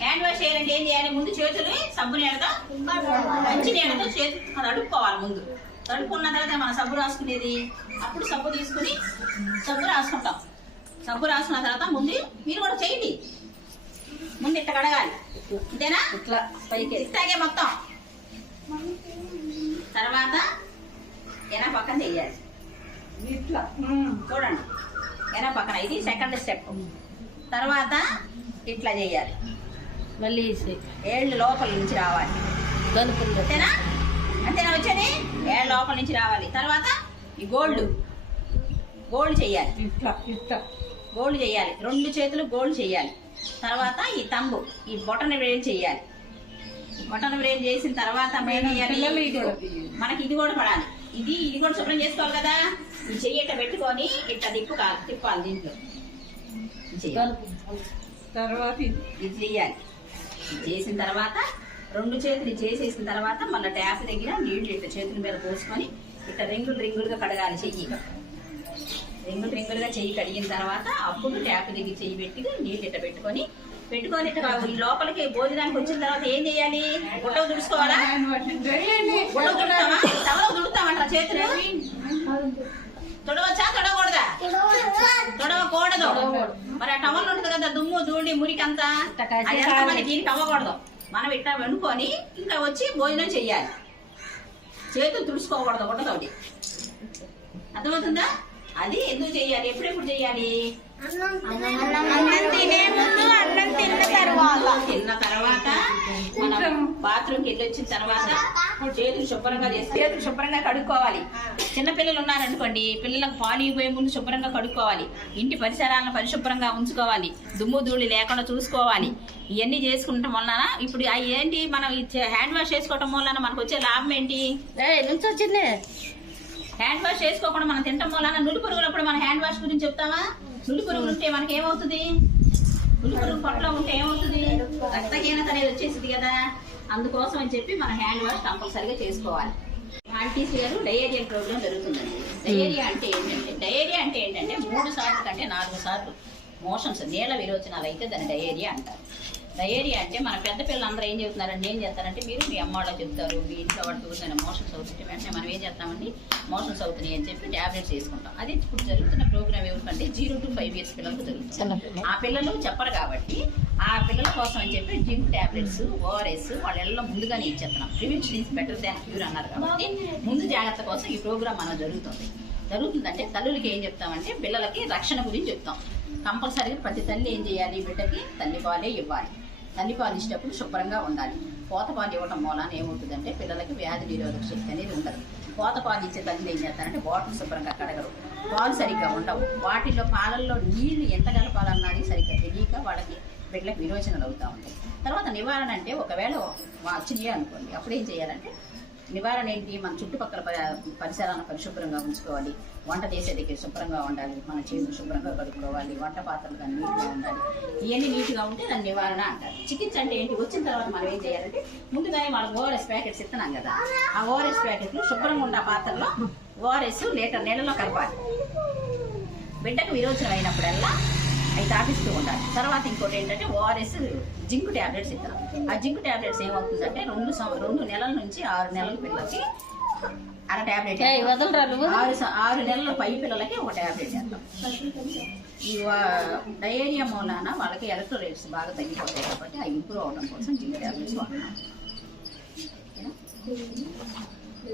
Hand wash చేయాలంటే ఏం చేయాలి? ముందు చేతులు సబ్బు నీళ్ళతో మంచి నీళ్ళతో చేతులు తడుపుకోవాలి ముందు. తడుపుకున్న తర్వాత మనం సబ్బు రాసుకునేది? అప్పుడు సబ్బు తీసుకుని సబ్బు రాసుకుంటాం. సబ్బు రాసుకున్న తర్వాత ముందు మీరు కూడా చేయండి. ముందు ఇట్ట కడగాలి. అంతేనా? ఇట్లా పైకి. ఇట్లాగే మొత్తం. తర్వాత ఎన పక్కన చెయ్యాలి ఇట్లా. చూడండి. ఎన పక్కన. ఇది సెకండ్ స్టెప్ తర్వాత ఇట్లా చేయాలి. మళ్ళీ ఏళ్ళు లోపల నుంచి రావాలి. అంతేనా? అంతేనా వచ్చేది? ఏళ్ళ లోపల నుంచి రావాలి. తర్వాత ఈ గోల్డ్. గోల్డ్ ఇట్లా ఇట్లా గోల్డ్ చెయ్యాలి రెండు చేతులు గోల్డ్ చెయ్యాలి తర్వాత ఈ తంబు. ఈ బొటన వేలు చెయ్యాలి బొటన వేలు చేసిన తర్వాత చేయాలి? మనకి ఇది కూడా పడాలి. ఇది ఇది కూడా శుభ్రం చేసుకోవాలి కదా? ఈ చెయ్యి ఇట్లా పెట్టుకొని ఇట్లా తిప్పు కాదు తిప్పాలి దీంట్లో. తర్వాత ఇది. చెయ్యాలి చేసిన తర్వాత రెండు చేతులు చేసేసిన తర్వాత మళ్ళీ ట్యాప్ దగ్గర నీళ్ళు ఇట్లా చేతుల మీద పోసుకొని ఇట్లా రింగులు రింగులుగా కడగాలి చెయ్యి. రింగులు రింగులుగా చెయ్యి కడిగిన తర్వాత అప్పుడు ట్యాప్ దగ్గర చెయ్యి పెట్టి నీళ్ళు ఇట్లా పెట్టుకొని పెట్టుకొని లోపలికి భోజనానికి వచ్చిన తర్వాత ఏం చేయాలి? తవలో తుడుతామంట చేతులు? తుడవచ్చా? తుడవకూడదా. తుడవకూడదు. మరి ఆ టవల్ ఉంటుంది కదా దుమ్ము ధూళి మురికి అంతా మరి దీనికి అవ్వకూడదు మనం ఇట్లా వండుకొని ఇంకా వచ్చి భోజనం చెయ్యాలి. చేతులు తుడుచుకోకూడదు గుడ్డతోటి అర్థమవుతుందా? అది ఎందుకు చెయ్యాలి ఎప్పుడెప్పుడు చెయ్యాలి అన్నం తినే ముందు. అన్నం తిన్న తర్వాత. తిన్న తర్వాత మనం బాత్రూమ్కి వెళ్ళి వచ్చిన తర్వాత చేతులు శుభ్రంగా చేసి చేతులు శుభ్రంగా కడుక్కోవాలి. చిన్న పిల్లలు ఉన్నారనుకోండి పిల్లలకు పాలు పోయే ముందు శుభ్రంగా కడుక్కోవాలి. ఇంటి పరిసరాలను పరిశుభ్రంగా ఉంచుకోవాలి. దుమ్ము ధూళి లేకుండా చూసుకోవాలి. ఇవన్నీ చేసుకుంటాం వలన ఇప్పుడు అవి ఏంటి మనం హ్యాండ్ వాష్ చేసుకోవటం వలన మనకు వచ్చే లాభం ఏంటి? ఏయ్ నుంచి వచ్చింది హ్యాండ్ వాష్ చేసుకోకుండా మనం తింటాం. వలన నులి పురుగులప్పుడు మన హ్యాండ్ వాష్ గురించి చెప్తామా నులి పురుగులు ఉంటే మనకి ఏమవుతుంది? నులి పురుగు పొట్టలో ఉంటే ఏమవుతుంది? రక్తహీనత అనేది వచ్చేసింది కదా. అందుకోసం అని చెప్పి మన హ్యాండ్ వాష్ కంపల్సరీగా చేసుకోవాలి. ఆంటీస్ గారు డయేరియా ప్రోగ్రామ్ జరుగుతుందండి డయేరియా అంటే ఏంటంటే డయేరియా అంటే ఏంటంటే మూడు సార్లు కంటే నాలుగు సార్లు మోషన్స్ నీళ్ళ విరోచనాలు అయితే దాన్ని డయేరియా అంటారు. డయేరియా అంటే మన పెద్ద పిల్లలందరూ ఏం చెప్తున్నారండి ఏం చేస్తారంటే మీరు మీ అమ్మ వాళ్ళు చెప్తారు మీ ఇంట్లో వాళ్ళు చూసిన మోషన్స్ అవుతుంటే వెంటనే మనం ఏం చేస్తామండి? మోషన్స్ అవుతున్నాయి అని చెప్పి టాబ్లెట్స్ వేసుకుంటాం అది ఇప్పుడు జరుగుతున్న ప్రోగ్రామ్ ఎవరికంటే జీరో టు ఫైవ్ ఇయర్స్ పిల్లలకు జరుగుతుంది. ఆ పిల్లలు చెప్పరు కాబట్టి ఆ పిల్లల కోసం అని చెప్పి జింక్ టాబ్లెట్స్ ఓఆర్ఎస్ వాళ్ళ ఇళ్ళలో ముందుగానే ఇచ్చేస్తున్నాం. Prevention is better than cure అన్నారు కాబట్టి ముందు జాగ్రత్త కోసం ఈ ప్రోగ్రామ్ మనం జరుగుతుంది. జరుగుతుందంటే తల్లులకి ఏం చెప్తామంటే పిల్లలకి రక్షణ గురించి చెప్తాం. కంపల్సరీగా ప్రతి తల్లి ఏం చేయాలి? బిడ్డకి తల్లి పాలే ఇవ్వాలి. తల్లి పాలిచ్చేటప్పుడు శుభ్రంగా ఉండాలి. పోత పాలు ఇవ్వడం మూలాన ఏమవుతుందంటే పిల్లలకి వ్యాధి నిరోధక శక్తి అనేది ఉండదు. పోత పాలు ఇచ్చే తల్లి ఏం చేస్తారంటే బాటిల్ శుభ్రంగా కడగరు. పాలు సరిగ్గా ఉండవు. వాటిలో పాలల్లో నీళ్ళు ఎంత కలపాలన్నది సరిగ్గా తెలియక వాళ్ళకి బిడ్డలకు విరోచనలు అవుతూ ఉంటాయి. తర్వాత నివారణ అంటే ఒకవేళ వచ్చినాయి అనుకోండి. అప్పుడు ఏం చేయాలంటే నివారణ ఏంటి? మన చుట్టుపక్కల ప- పరిసరాలను పరిశుభ్రంగా ఉంచుకోవాలి. వంట చేసే దగ్గర శుభ్రంగా ఉండాలి. మన చేతులు శుభ్రంగా కడుక్కోవాలి. వంట పాత్రలు కానీ నీట్గా ఉండాలి. ఇవన్నీ నీట్గా ఉంటే దాని నివారణ అంటారు. చికిత్స అంటే ఏంటి? వచ్చిన తర్వాత మనం ఏం చేయాలంటే ముందుగానే వాళ్ళకి ఓఆర్ఎస్ ప్యాకెట్స్ ఇస్తున్నాం కదా. ఆ ఓఆర్ఎస్ ప్యాకెట్లు శుభ్రంగా ఉన్న పాత్రలో ఓఆర్ఎస్ లీటర్ నీళ్ళలో కలపాలి. బిడ్డకు విరోచనం అయినప్పుడల్లా అవి తాపిస్తూ ఉండాలి. తర్వాత ఇంకోటి ఏంటంటే ఓఆర్ఎస్ జింక్ టాబ్లెట్స్ ఇస్తాం ఆ జింక్ టాబ్లెట్స్ ఏమవుతుందంటే రెండు రెండు నెలల నుంచి ఆరు నెలల పిల్లలకి అర నువ్వు ఆరు ఆరు నెలల పై పిల్లలకి ఒక టాబ్లెట్ చేస్తాం ఈ డయేరియా మూలాన వాళ్ళకి ఎలక్ట్రోలైట్స్ బాగా తగ్గిపోతాయి కాబట్టి అవి ఇంప్రూవ్ అవడం కోసం జింక్ టాబ్లెట్స్ వాడుతున్నాం?